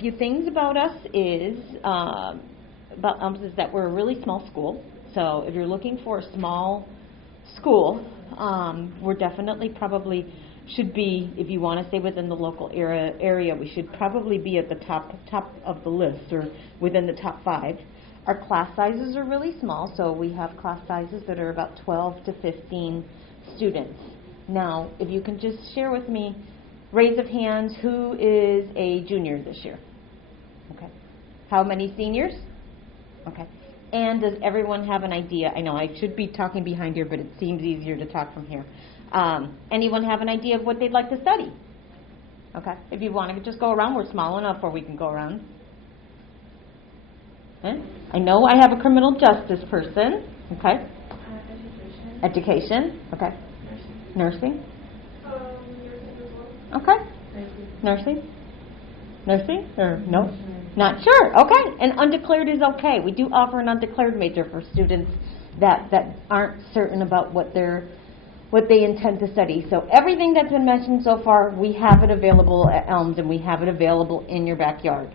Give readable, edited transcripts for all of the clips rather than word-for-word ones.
few things about us is, about Elms is that we're a really small school. So if you're looking for a small school, we're definitely probably should be, if you want to stay within the local area, we should probably be at the top of the list or within the top 5. Our class sizes are really small, so we have class sizes that are about 12 to 15 students. Now, if you can just share with me, raise of hands, who is a junior this year? Okay. How many seniors? Okay. And does everyone have an idea? I know I should be talking behind here, but it seems easier to talk from here. Anyone have an idea of what they'd like to study? Okay. If you want to just go around, we're small enough where we can go around. I know I have a criminal justice person. Okay. Education. Okay. Nursing. Okay. Nursing. Nursing or no? Not sure. Okay. And undeclared is okay. We do offer an undeclared major for students that aren't certain about what they intend to study. So everything that's been mentioned so far, we have it available at Elms, and we have it available in your backyard.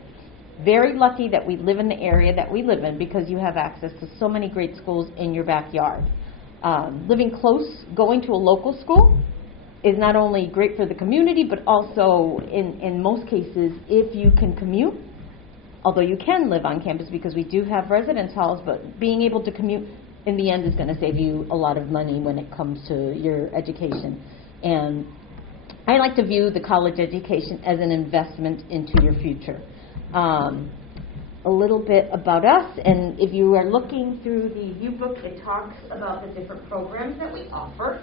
Very lucky that we live in the area that we live in, because you have access to so many great schools in your backyard. Living close, going to a local school is not only great for the community, but also in most cases, if you can commute, although you can live on campus because we do have residence halls, but being able to commute in the end is going to save you a lot of money when it comes to your education. And I like to view the college education as an investment into your future. A little bit about us, and if you are looking through the view book, it talks about the different programs that we offer.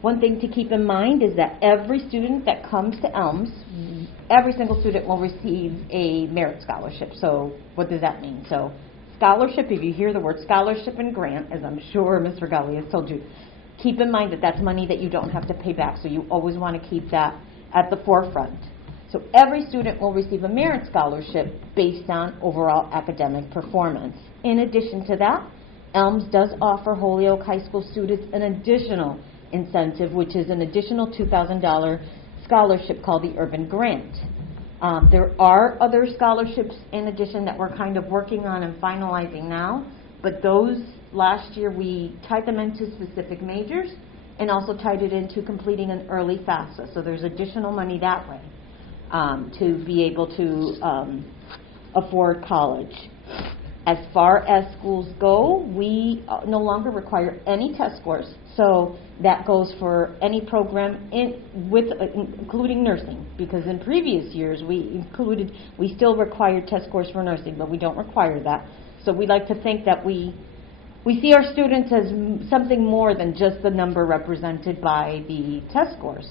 One thing to keep in mind is that every student that comes to Elms, every single student will receive a merit scholarship. So what does that mean? So scholarship, if you hear the word scholarship and grant, as I'm sure Ms. Regali has told you, keep in mind that that's money that you don't have to pay back. So you always want to keep that at the forefront. So every student will receive a merit scholarship based on overall academic performance. In addition to that, Elms does offer Holyoke High School students an additional incentive, which is an additional $2,000 scholarship called the Urban Grant. There are other scholarships in addition that we're kind of working on and finalizing now, but those last year we tied them into specific majors and also tied it into completing an early FAFSA. So there's additional money that way to be able to afford college. As far as schools go, we no longer require any test scores. So that goes for any program including nursing, because in previous years we still required test scores for nursing, but we don't require that. So we like to think that we see our students as something more than just the number represented by the test scores.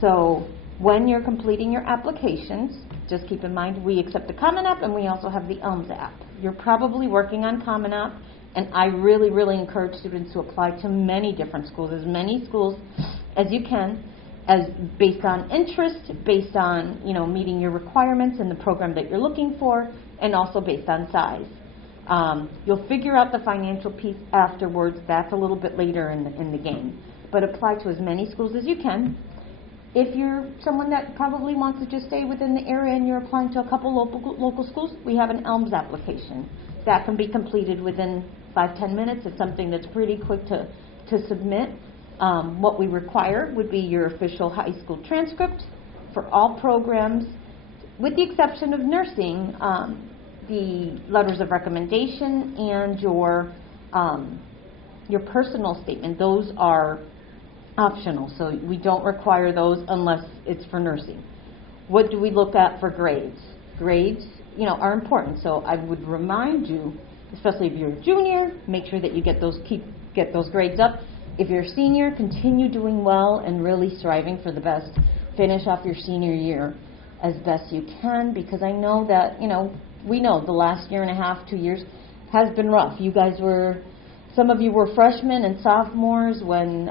So when you're completing your applications, just keep in mind we accept the Common App and we also have the Elms app. You're probably working on Common App, and I really, really encourage students to apply to many different schools, as many schools as you can, as based on interest, based on meeting your requirements in the program that you're looking for, and also based on size. You'll figure out the financial piece afterwards. That's a little bit later in the game. But apply to as many schools as you can. If you're someone that probably wants to just stay within the area and you're applying to a couple local schools, we have an Elms application. That can be completed within 5-10 minutes. It's something that's pretty quick to submit. What we require would be your official high school transcript for all programs, with the exception of nursing, the letters of recommendation and your personal statement. Those are optional, so we don't require those unless it's for nursing. What do we look at for grades? Grades, are important. So I would remind you, especially if you're a junior, make sure that you get those grades up. If you're a senior, continue doing well and really striving for the best. Finish off your senior year as best you can, because I know that we know the last year and a half, 2 years has been rough. Some of you were freshmen and sophomores when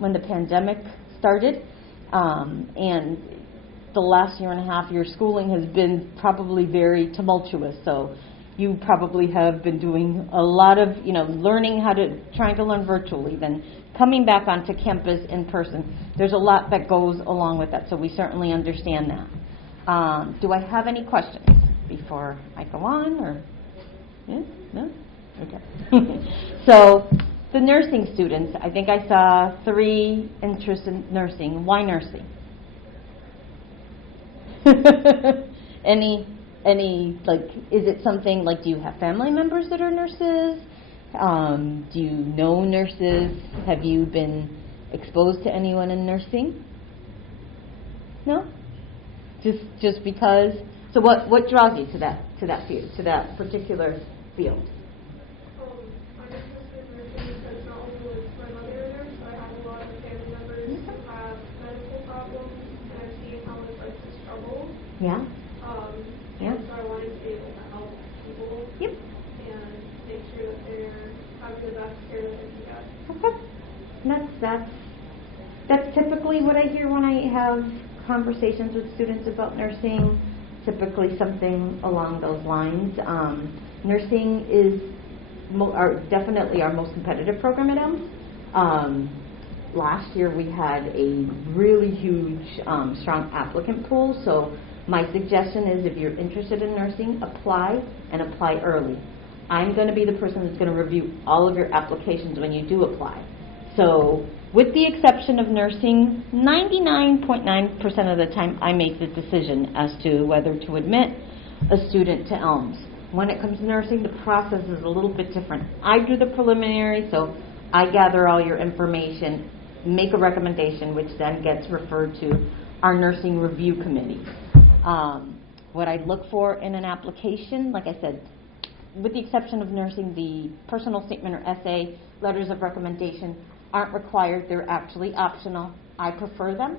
the pandemic started, and the last year and a half, your schooling has been probably very tumultuous. So you probably have been doing a lot of, learning trying to learn virtually, then coming back onto campus in person. There's a lot that goes along with that, so we certainly understand that. Do I have any questions before I go on? Or yeah? No? Okay. So the nursing students, I think I saw 3 interests in nursing. Why nursing? Any like, is it something like, do you have family members that are nurses? Do you know nurses? Have you been exposed to anyone in nursing? No? Just because? So what draws you to that field, to that particular field? I'm interested in nursing because not only was my mother a nurse, but I have a lot of family members who have medical problems, and I've seen how much life is struggle. Yeah. Yeah. So I wanted to be able to help people. Yep. And make sure that they're having the best care that they can get. Okay. That's typically what I hear when I have conversations with students about nursing. Typically something along those lines. Nursing is definitely our most competitive program at Elms. Last year we had a really huge, strong applicant pool. So my suggestion is, if you're interested in nursing, apply and apply early. I'm going to be the person that's going to review all of your applications when you do apply. So with the exception of nursing, 99.9% of the time I make the decision as to whether to admit a student to Elms. When it comes to nursing, the process is a little bit different. I do the preliminary, so I gather all your information, make a recommendation, which then gets referred to our nursing review committee. What I look for in an application, like I said, with the exception of nursing, the personal statement or essay, letters of recommendation aren't required. They're actually optional. I prefer them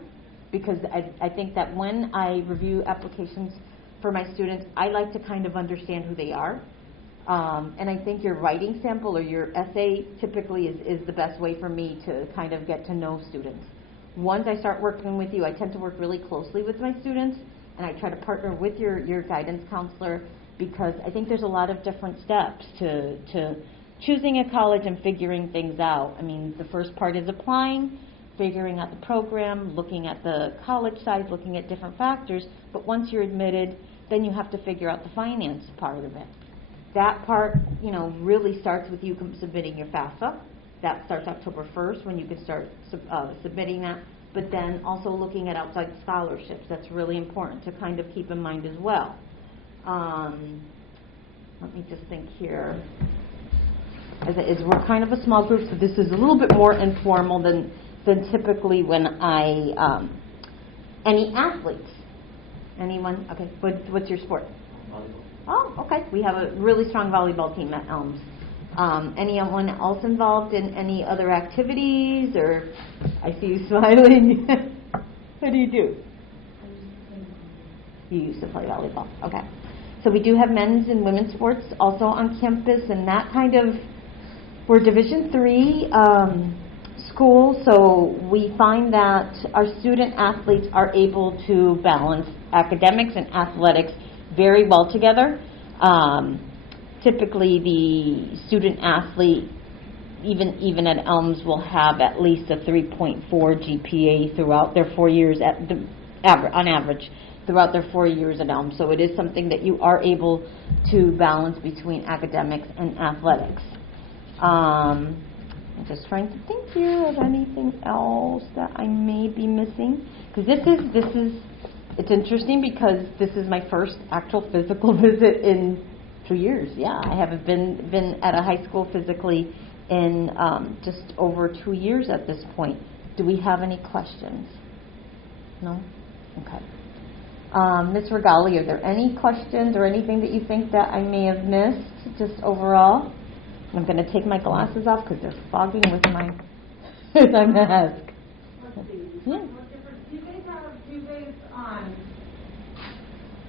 because I think that when I review applications for my students, I like to kind of understand who they are. And I think your writing sample or your essay typically is the best way for me to kind of get to know students. Once I start working with you, I tend to work really closely with my students, and I try to partner with your guidance counselor, because I think there's a lot of different steps to choosing a college and figuring things out. I mean, the first part is applying, figuring out the program, looking at the college size, looking at different factors, but once you're admitted, then you have to figure out the finance part of it. That part, really starts with you submitting your FAFSA. That starts October 1st when you can start submitting that, but then also looking at outside scholarships. That's really important to kind of keep in mind as well. Let me just think here. As we're kind of a small group, so this is a little bit more informal than typically when any athletes? Anyone? Okay, what's your sport? Volleyball. Oh, okay. We have a really strong volleyball team at Elms. Anyone else involved in any other activities? Or I see you smiling. What do you do? You used to play volleyball. Okay. So we do have men's and women's sports also on campus, and that kind of, we're Division III school, so we find that our student athletes are able to balance academics and athletics very well together. Typically, the student athlete, even at Elms, will have at least a 3.4 GPA throughout their 4 years on average throughout their 4 years at Elms. So it is something that you are able to balance between academics and athletics. I'm just trying to think here of anything else that I may be missing, because it's interesting because this is my first actual physical visit in 2 years. Yeah, I haven't been at a high school physically in just over 2 years at this point. Do we have any questions? No? Okay. Ms. Regali, are there any questions or anything that you think that I may have missed just overall? I'm going to take my glasses off because they're fogging with my mask. Let's see. Yeah. What different, do you guys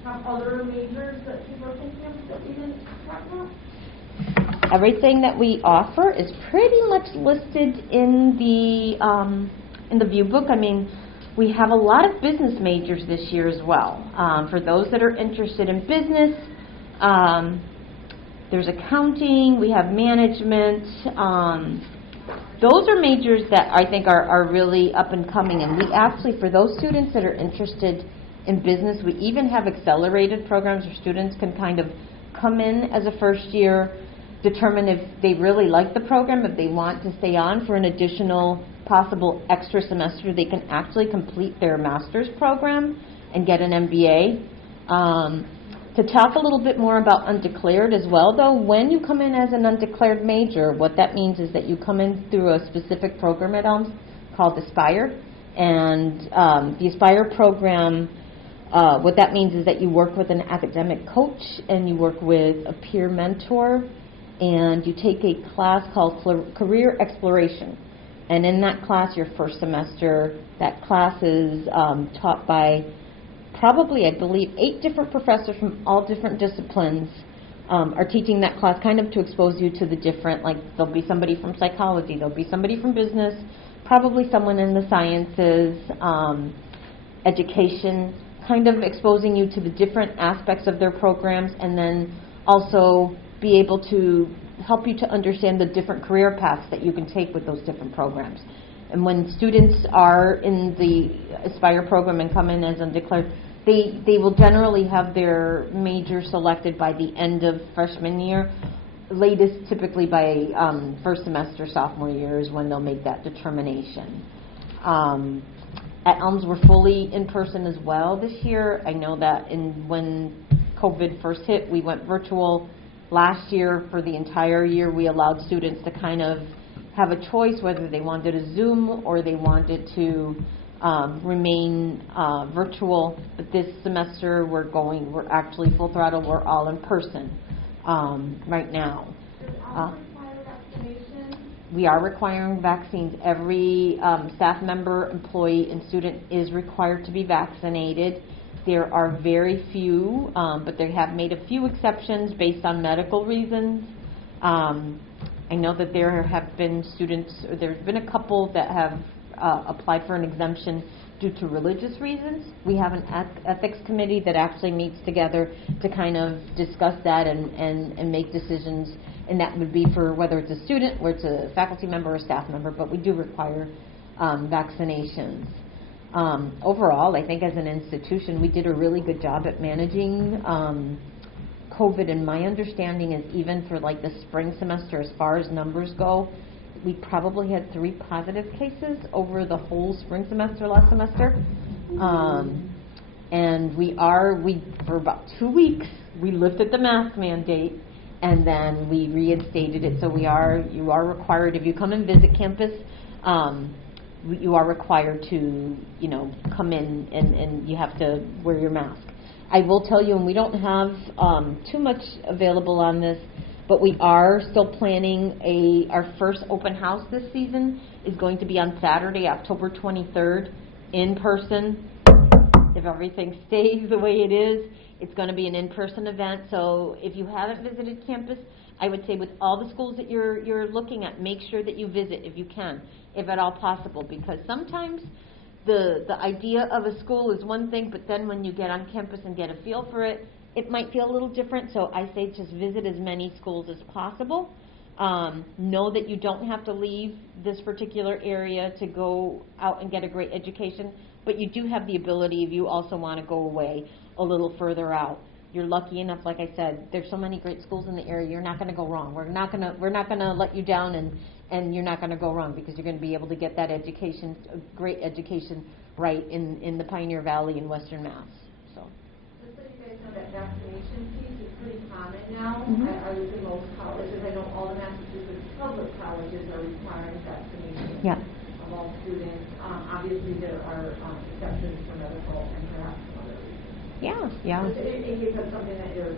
have other majors that you are thinking of that we didn't talk about? Everything that we offer is pretty much listed in the view book. I mean, we have a lot of business majors this year as well. For those that are interested in business, there's accounting, we have management. Those are majors that I think are really up and coming. And we actually, for those students that are interested In business, we even have accelerated programs where students can kind of come in as a first year, determine if they really like the program, if they want to stay on for an additional possible extra semester, they can actually complete their master's program and get an MBA. To talk a little bit more about undeclared as well, though, when you come in as an undeclared major, what that means is that you come in through a specific program at Elms called Aspire. And the Aspire program, what that means is that you work with an academic coach and you work with a peer mentor, and you take a class called Career Exploration. And in that class, your first semester, that class is taught by probably, I believe, 8 different professors from all different disciplines are teaching that class, kind of to expose you to the different, like there'll be somebody from psychology, there'll be somebody from business, probably someone in the sciences, education, kind of exposing you to the different aspects of their programs, and then also be able to help you to understand the different career paths that you can take with those different programs. And when students are in the Aspire program and come in as undeclared, they will generally have their major selected by the end of freshman year. Latest, typically by first semester sophomore year, is when they'll make that determination. At Elms, we're fully in person as well this year. I know that when COVID first hit, we went virtual. Last year, for the entire year, we allowed students to kind of have a choice whether they wanted a Zoom or they wanted to remain virtual. But this semester, we're actually full throttle. We're all in person right now. Does Elms require vaccination? We are requiring vaccines. Every staff member, employee, and student is required to be vaccinated. There are very few, but they have made a few exceptions based on medical reasons. I know that there have been students, or there's been a couple that have applied for an exemption due to religious reasons. We have an ethics committee that actually meets together to kind of discuss that and make decisions, and that would be for whether it's a student or it's a faculty member or staff member, but we do require vaccinations. Overall, I think as an institution, we did a really good job at managing COVID, and my understanding is even for like the spring semester, as far as numbers go, we probably had 3 positive cases over the whole spring semester last semester. And for about 2 weeks, we lifted the mask mandate, and then we reinstated it. So you are required, if you come and visit campus, you are required to, come in and you have to wear your mask. I will tell you, and we don't have too much available on this, but we are still planning our first open house this season is going to be on Saturday, October 23rd, in person. If everything stays the way it is, it's going to be an in-person event. So if you haven't visited campus, I would say with all the schools that you're looking at, make sure that you visit if you can, if at all possible, because sometimes the idea of a school is one thing, but then when you get on campus and get a feel for it, it might feel a little different. So I say just visit as many schools as possible. Know that you don't have to leave this particular area to go out and get a great education, but you do have the ability, if you also want to go away a little further out. You're lucky enough, like I said, there's so many great schools in the area, you're not going to go wrong. We're not going to let you down, and you're not going to go wrong, because you're going to be able to get that education, a great education, right in the Pioneer Valley in Western Mass. So. Just so you guys know, that vaccination piece is pretty common now. Mm-hmm. I would say most colleges, I know all the Massachusetts public colleges are requiring vaccination of all students. Obviously, there are exceptions for medical and perhaps some other reasons. Yeah. In case that's something that you're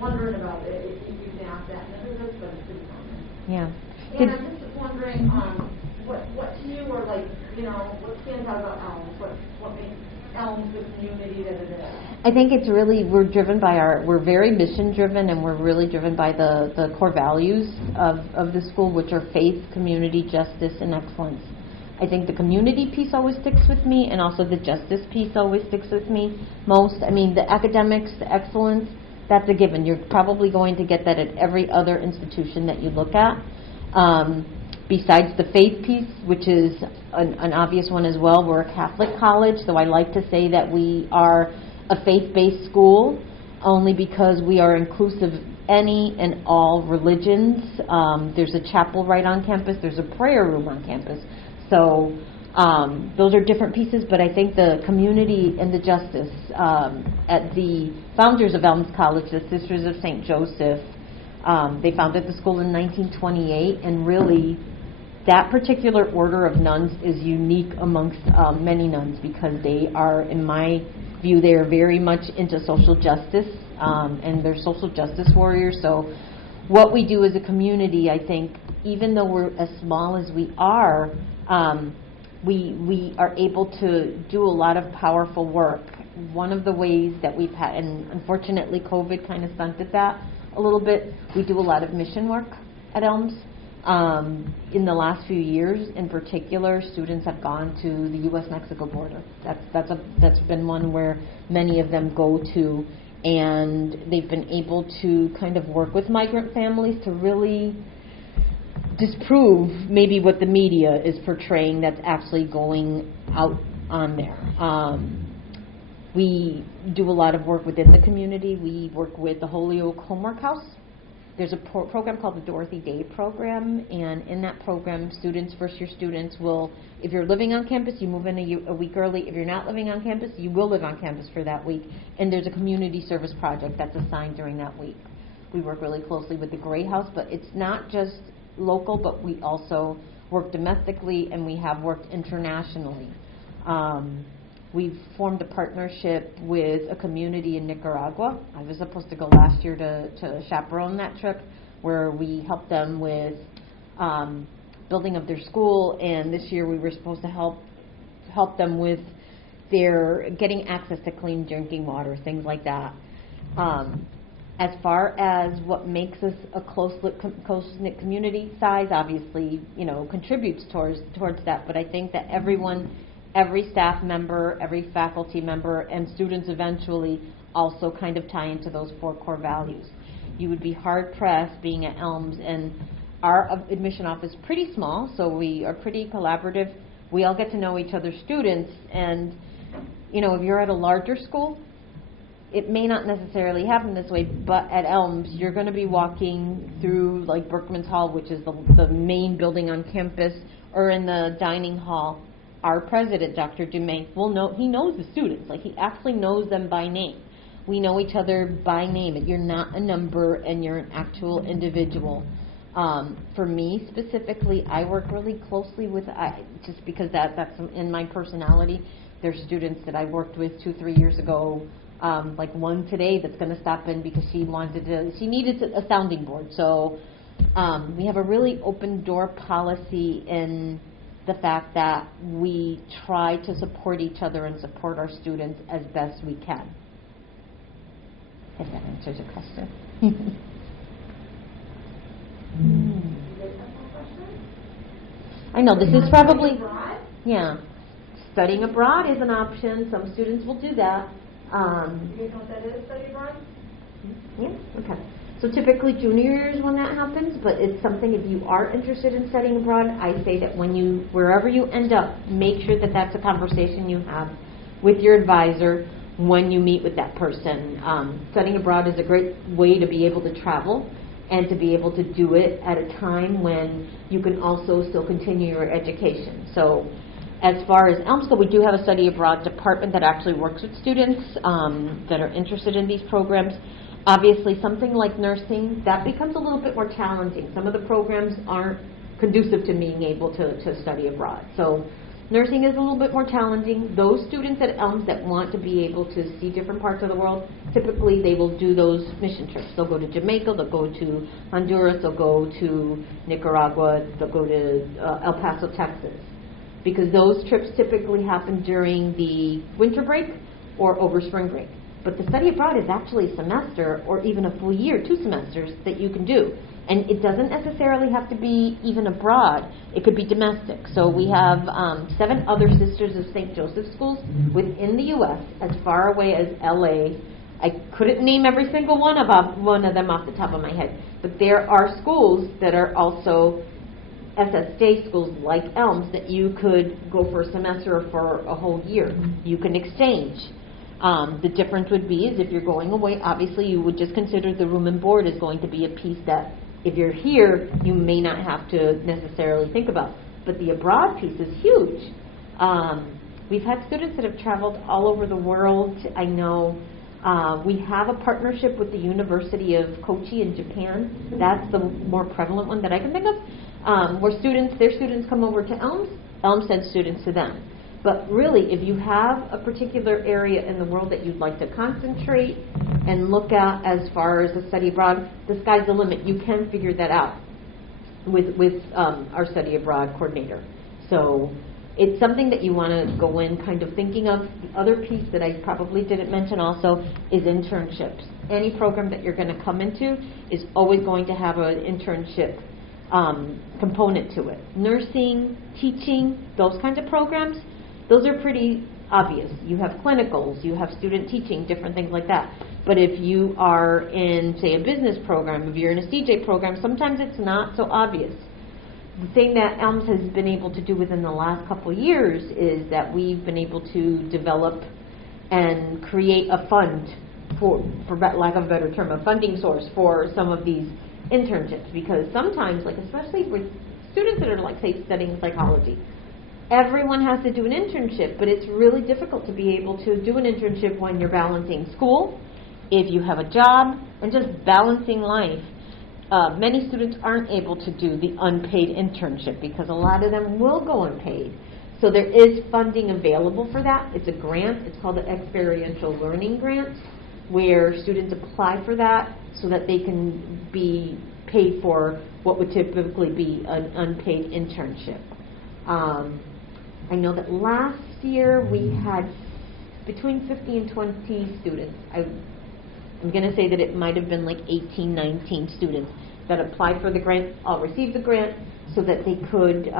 wondering about, you can ask that in the visits, but it's pretty common. Yeah. And I'm just wondering, what to you, or what stands out about Elms? What makes Elms the community that it is? I think it's really, we're very mission driven, and we're really driven by the core values of the school, which are faith, community, justice, and excellence. I think the community piece always sticks with me, and also the justice piece always sticks with me most. I mean, the academics, the excellence, that's a given. You're probably going to get that at every other institution that you look at. Besides the faith piece, which is an obvious one as well, we're a Catholic college, so I like to say that we are a faith-based school only because we are inclusive of any and all religions. There's a chapel right on campus. There's a prayer room on campus. So those are different pieces, but I think the community and the justice at the founders of Elms College, the Sisters of St. Joseph, they founded the school in 1928, and really that particular order of nuns is unique amongst many nuns because they are, in my view, they are very much into social justice, and they're social justice warriors. So what we do as a community, I think, even though we're as small as we are, we are able to do a lot of powerful work. One of the ways that we've had, and unfortunately COVID kind of stunted that a little bit, we do a lot of mission work at Elms. In the last few years, in particular, students have gone to the U.S.-Mexico border. That's been one where many of them go to, and they've been able to kind of work with migrant families to really disprove maybe what the media is portraying that's actually going out on there. We do a lot of work within the community. We work with the Holyoke Homework House. There's a program called the Dorothy Day Program, and in that program, students, first-year students will, if you're living on campus, you move in a week early. If you're not living on campus, you will live on campus for that week, and there's a community service project that's assigned during that week. We work really closely with the Gray House, but it's not just local, but we also work domestically, and we have worked internationally. We've formed a partnership with a community in Nicaragua. I was supposed to go last year to chaperone that trip, where we helped them with building of their school, and this year we were supposed to help them with their getting access to clean drinking water, things like that. As far as what makes us a close-knit community, size obviously, contributes towards that, but I think that every staff member, every faculty member, and students eventually also kind of tie into those 4 core values. You would be hard-pressed being at Elms, and our admission office is pretty small, so we are pretty collaborative. We all get to know each other's students, and, if you're at a larger school, it may not necessarily happen this way, but at Elms, you're going to be walking through, like, Berkman's Hall, which is the main building on campus, or in the dining hall. Our president, Dr. Dumaine, he knows the students. Like, he actually knows them by name. We know each other by name. You're not a number, and you're an actual individual. For me specifically, I work really closely with, just because that's in my personality. There's students that I worked with 2-3 years ago, like one today that's going to stop in because she needed a sounding board. So we have a really open door policy in the fact that we try to support each other and support our students as best we can. If that answers your question. I know this is probably, studying abroad is an option. Some students will do that. Do you know what that is, study abroad? Yeah, okay. So typically junior year is when that happens, but it's something, if you are interested in studying abroad, I say that wherever you end up, make sure that that's a conversation you have with your advisor when you meet with that person. Studying abroad is a great way to be able to travel and to be able to do it at a time when you can also still continue your education. So as far as Elms go, we do have a study abroad department that actually works with students that are interested in these programs. Obviously, something like nursing, that becomes a little bit more challenging. Some of the programs aren't conducive to being able to study abroad. So nursing is a little bit more challenging. Those students at Elms that want to be able to see different parts of the world, typically they will do those mission trips. They'll go to Jamaica, they'll go to Honduras, they'll go to Nicaragua, they'll go to El Paso, Texas. Because those trips typically happen during the winter break or over spring break. But the study abroad is actually a semester or even a full year, 2 semesters that you can do. And it doesn't necessarily have to be even abroad. It could be domestic. So we have 7 other Sisters of St. Joseph schools within the U.S. as far away as L.A. I couldn't name every single one of them off the top of my head. But there are schools that are also SSJ schools like Elms that you could go for a semester or for a whole year. You can exchange. The difference would be is if you're going away, obviously you would just consider the room and board is going to be a piece that if you're here, you may not have to necessarily think about. But the abroad piece is huge. We've had students that have traveled all over the world. I know we have a partnership with the University of Kochi in Japan. That's the more prevalent one that I can think of, where their students come over to Elms. Elms sends students to them. But really, if you have a particular area in the world that you'd like to concentrate and look at as far as a study abroad, the sky's the limit. You can figure that out with our study abroad coordinator. So it's something that you want to go in kind of thinking of. The other piece that I probably didn't mention also is internships. Any program that you're going to come into is always going to have an internship component to it. Nursing, teaching, those kinds of programs, those are pretty obvious. You have clinicals, you have student teaching, different things like that. But if you are in, say, a business program, if you're in a CJ program, sometimes it's not so obvious. The thing that Elms has been able to do within the last couple of years is that we've been able to develop and create a fund, for lack of a better term, a funding source for some of these internships. Because sometimes, like especially with students that are, like, say, studying psychology, everyone has to do an internship, but it's really difficult to be able to do an internship when you're balancing school, if you have a job, and just balancing life. Many students aren't able to do the unpaid internship because a lot of them will go unpaid. So there is funding available for that. It's a grant. It's called the Experiential Learning Grant, where students apply for that so that they can be paid for what would typically be an unpaid internship. I know that last year we had between 50 and 20 students. I'm going to say that it might have been like 18, 19 students that applied for the grant, all received the grant, so that they could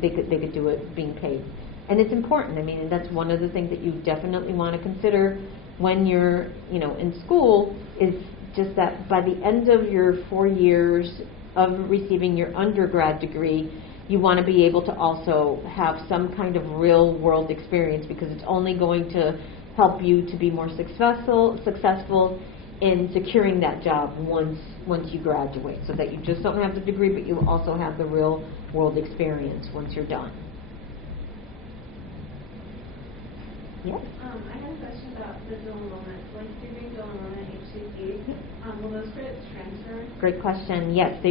they could do it being paid. And it's important. I mean, that's one of the things that you definitely want to consider when you're, in school, is just that by the end of your 4 years of receiving your undergrad degree, you want to be able to also have some kind of real world experience, because it's only going to help you to be more successful in securing that job once you graduate, so that you just don't have the degree, but you also have the real world experience once you're done. Yes? I had a question about the dual enrollment. So, like, if you're doing dual enrollment at HCC, will those credits transfer? Great question. Yes,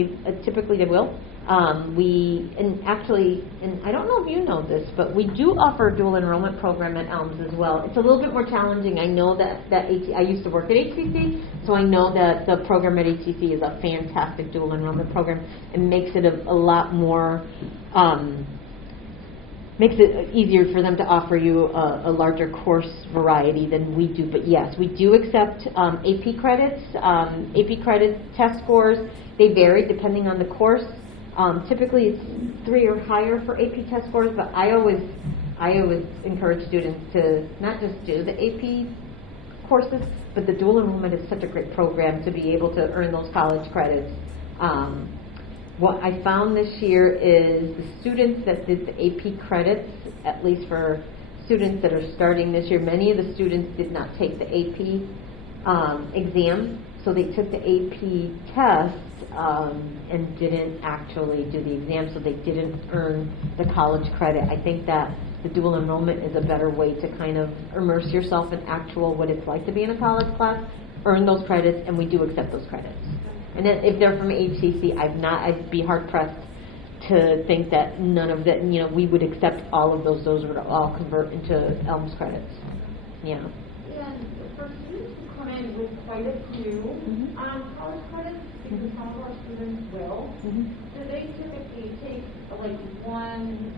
typically they will. And I don't know if you know this, but we do offer a dual enrollment program at Elms as well. It's a little bit more challenging. I know that I used to work at HCC, so I know that the program at HCC is a fantastic dual enrollment program and makes it a lot more, makes it easier for them to offer you a larger course variety than we do. But yes, we do accept AP credits. AP credit test scores, they vary depending on the course. Typically it's 3 or higher for AP test scores, but I always encourage students to not just do the AP courses, but the dual enrollment is such a great program to be able to earn those college credits. What I found this year is the students that did the AP credits, at least for students that are starting this year, many of the students did not take the AP exam, so they took the AP test and didn't actually do the exam, so they didn't earn the college credit. I think that the dual enrollment is a better way to kind of immerse yourself in what it's like to be in a college class, earn those credits, and we do accept those credits. And then if they're from HCC, I'd be hard pressed to think that none of that, we would accept all of those. Those would all convert into Elms credits. Yeah. And for students who come in with quite a few college credits, because some of our students will, do they typically take like 1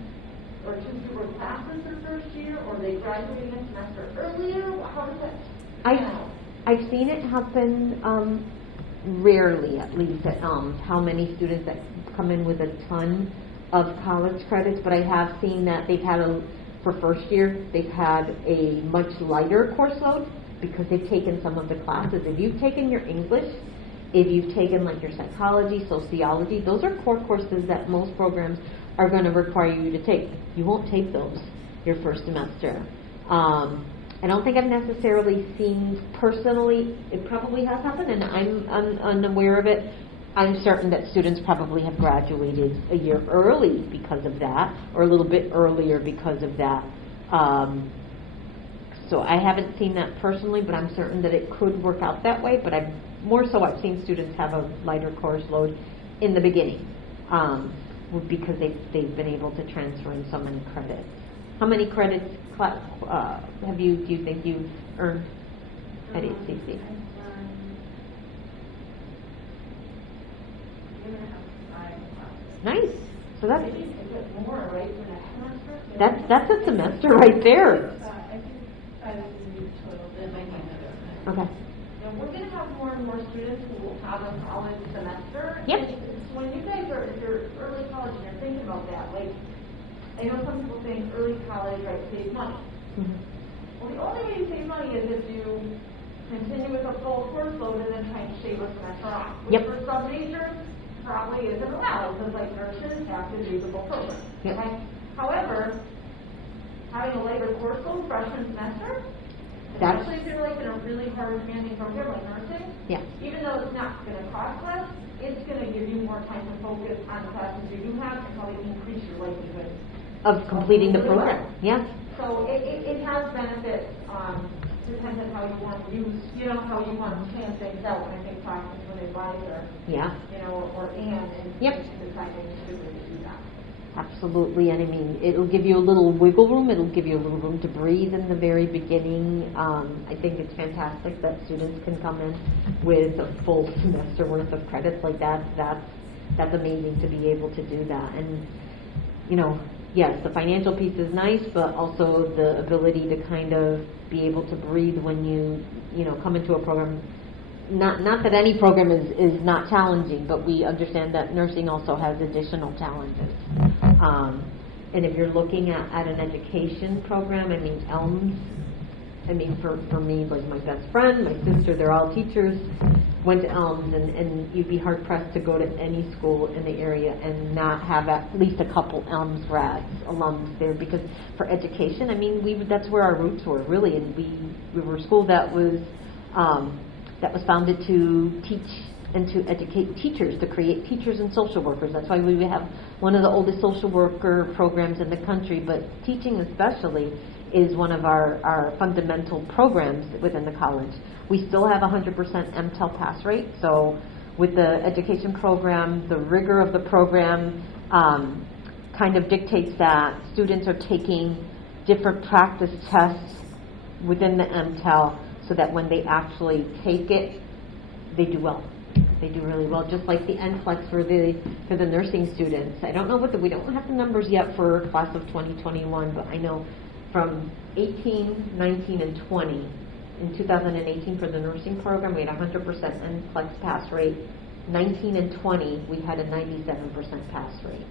or 2 fewer classes their first year, or are they graduating a semester earlier? How does that? I've seen it happen rarely, at least at Elms, how many students that come in with a ton of college credits, but I have seen that they've had for first year, they've had a much lighter course load because they've taken some of the classes. If you've taken your English If you've taken like your psychology, sociology, those are core courses that most programs are going to require you to take. You won't take those your first semester. I don't think I've necessarily seen personally, it probably has happened, and I'm unaware of it. I'm certain that students probably have graduated a year early because of that, or a little bit earlier because of that. So I haven't seen that personally, but I'm certain that it could work out that way. But I've seen students have a lighter course load in the beginning because they've been able to transfer in so many credits. How many credits do you think you've earned at HCC? Nice. So that's more, right, for next semester? that's a semester right there. I think 5 is the total, that might be another. Okay. And we're going to have more and more students who will have a college semester. Yep. And so when you guys are, if you're early college and you're thinking about that, like, I know some people think early college, right, save money. Mm-hmm. Well, the only way you save money is if you continue with a full course load and then try and shave a semester off. Which Yep. for some majors probably isn't allowed, because like nurses have to do the full program. Yep. Okay? However, having a lighter course load freshman semester, That's- especially if you're like in a really hard demanding program like nursing, Yeah. even though it's not going to cost less, it's going to give you more time to focus on the classes you do have and probably increase your likelihood Of completing the program. Yeah. so it has benefits, depends on how you want to use, how you want to plan things out. And I think talking to an advisor, Yeah. or and Yep. deciding to do that. Absolutely, and I mean, it'll give you a little wiggle room. It'll give you a little room to breathe in the very beginning. I think it's fantastic that students can come in with a full semester worth of credits like that. That's amazing to be able to do that. And yes, the financial piece is nice, but also the ability to kind of be able to breathe when you come into a program. Not that any program is not challenging, but we understand that nursing also has additional challenges. And if you're looking at an education program, I mean, Elms, for me, like my best friend, my sister, they're all teachers, went to Elms, and you'd be hard-pressed to go to any school in the area and not have at least a couple Elms grads, alums there, because for education, I mean, that's where our roots were, really, and we were a school that was founded to teach and to educate teachers, to create teachers and social workers. That's why we have one of the oldest social worker programs in the country, but teaching especially is one of our fundamental programs within the college. We still have 100% MTEL pass rate, so with the education program, the rigor of the program kind of dictates that students are taking different practice tests within the MTEL so that when they actually take it, they do well. They do really well, just like the NCLEX for the nursing students. I don't know we don't have the numbers yet for class of 2021, but I know from 18, 19, and 20, in 2018 for the nursing program, we had 100% NCLEX pass rate. 19 and 20, we had a 97% pass rate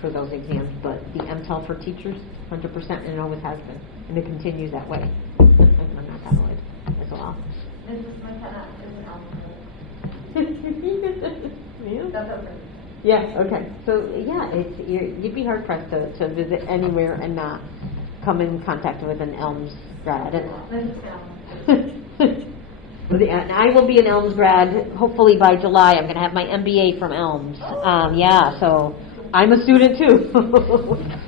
for those exams. But the MTEL for teachers, 100%, and it always has been, and it continues that way. I'm not that old as well. Mrs. McKenna is an Elms. Yeah. That's okay. Yeah. Okay. So yeah, you'd be hard pressed to visit anywhere and not come in contact with an Elms grad. Mrs. Elms. And I will be an Elms grad. Hopefully by July, I'm going to have my MBA from Elms. Yeah. So I'm a student too.